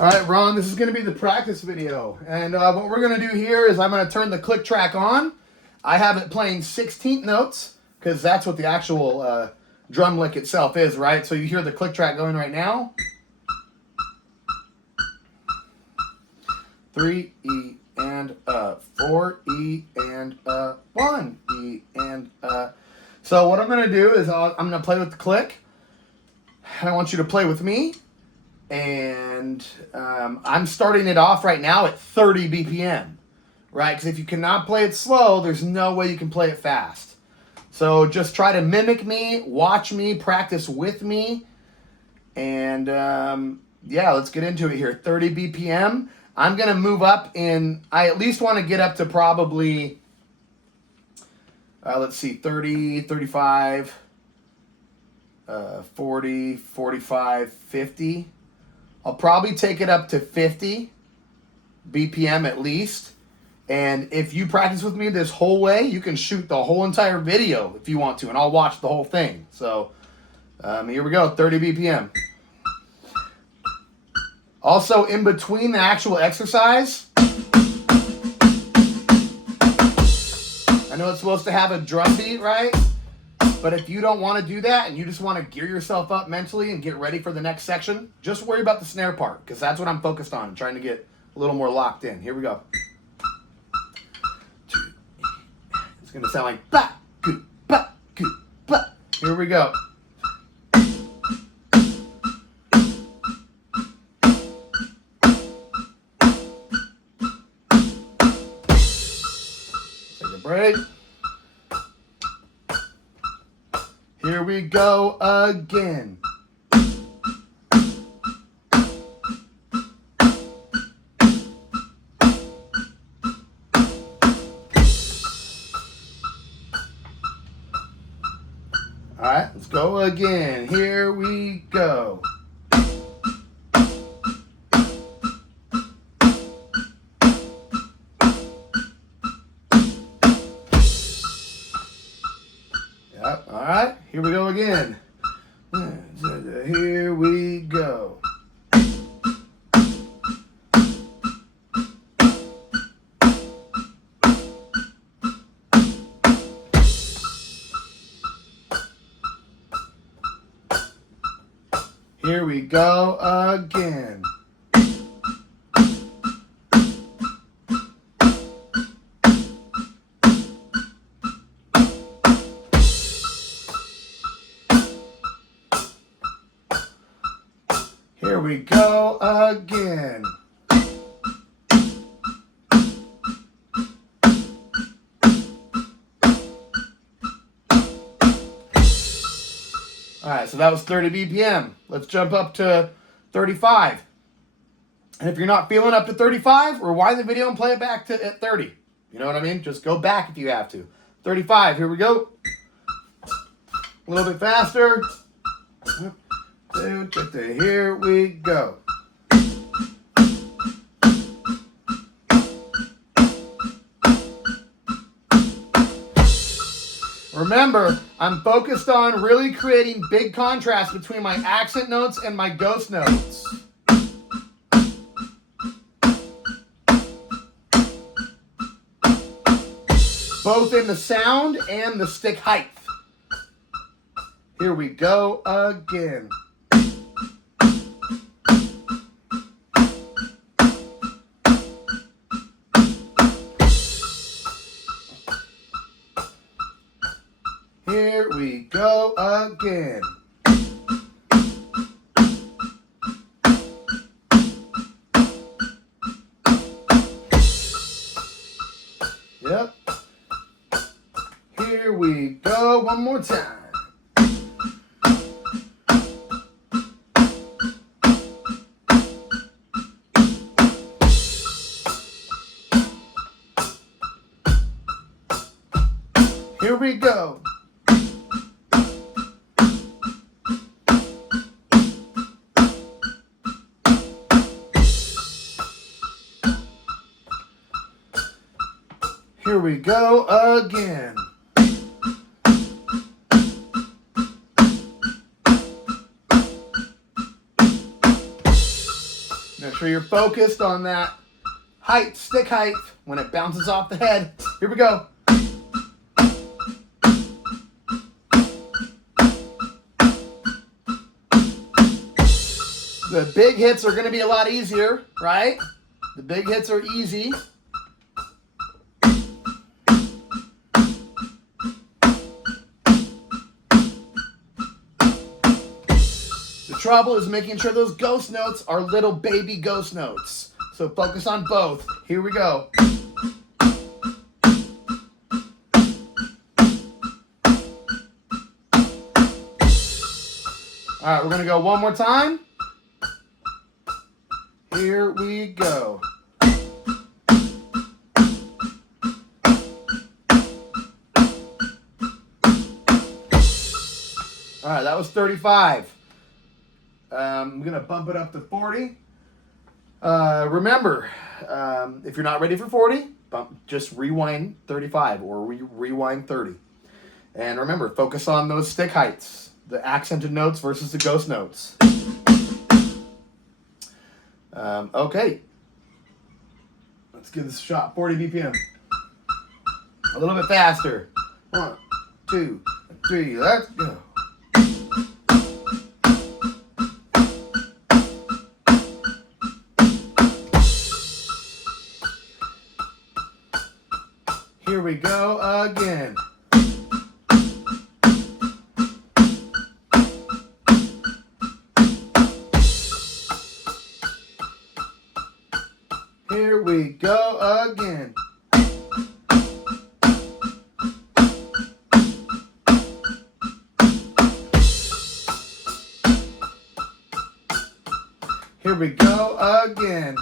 All right, Ron, this is going to be the practice video. And what we're going to do here is I'm going to turn the click track on. I have it playing 16th notes because that's what the actual drum lick itself is, right? So you hear the click track going right now. 3 E and 4 E and 1 E and So what I'm going to do is I'm going to play with the click. I want you to play with me. And I'm starting it off right now at 30 BPM, right? Because if you cannot play it slow, there's no way you can play it fast. So just try to mimic me, watch me, practice with me. And yeah, let's get into it here. 30 BPM. I'm going to move up I at least want to get up to probably, let's see, 30, 35, 40, 45, 50. I'll probably take it up to 50 BPM at least. And if you practice with me this whole way, you can shoot the whole entire video if you want to, and I'll watch the whole thing. So here we go, 30 BPM. Also, in between the actual exercise, I know it's supposed to have a drum beat, right? But if you don't want to do that and you just want to gear yourself up mentally and get ready for the next section, just worry about the snare part because that's what I'm focused on, trying to get a little more locked in. Here we go. It's going to sound like ba, goo, ba, goo, ba. Here we go. Take a break. Here we go again. All right, let's go again. Here we go. Yep, all right, here we go again. Here we go. Here we go again. Here we go again. All right, so that was 30 BPM. Let's jump up to 35. And if you're not feeling up to 35, rewind the video and play it back at 30. You know what I mean? Just go back if you have to. 35, here we go. A little bit faster. Here we go. Remember, I'm focused on really creating big contrast between my accent notes and my ghost notes. Both in the sound and the stick height. Here we go again. Here we go again. Yep. Here we go one more time. Here we go. Here we go again. Now sure you're focused on that height, stick height, when it bounces off the head. Here we go. The big hits are going to be a lot easier, right? The big hits are easy. The trouble is making sure those ghost notes are little baby ghost notes. So focus on both. Here we go. All right, we're going to go one more time. Here we go. All right, that was 35. I'm going to bump it up to 40. Remember, if you're not ready for 40, just rewind 35 or rewind 30. And remember, focus on those stick heights, the accented notes versus the ghost notes. Okay. Let's give this a shot. 40 BPM. A little bit faster. 1, 2, 3, let's go. Here we go again. Here we go again. Here we go again.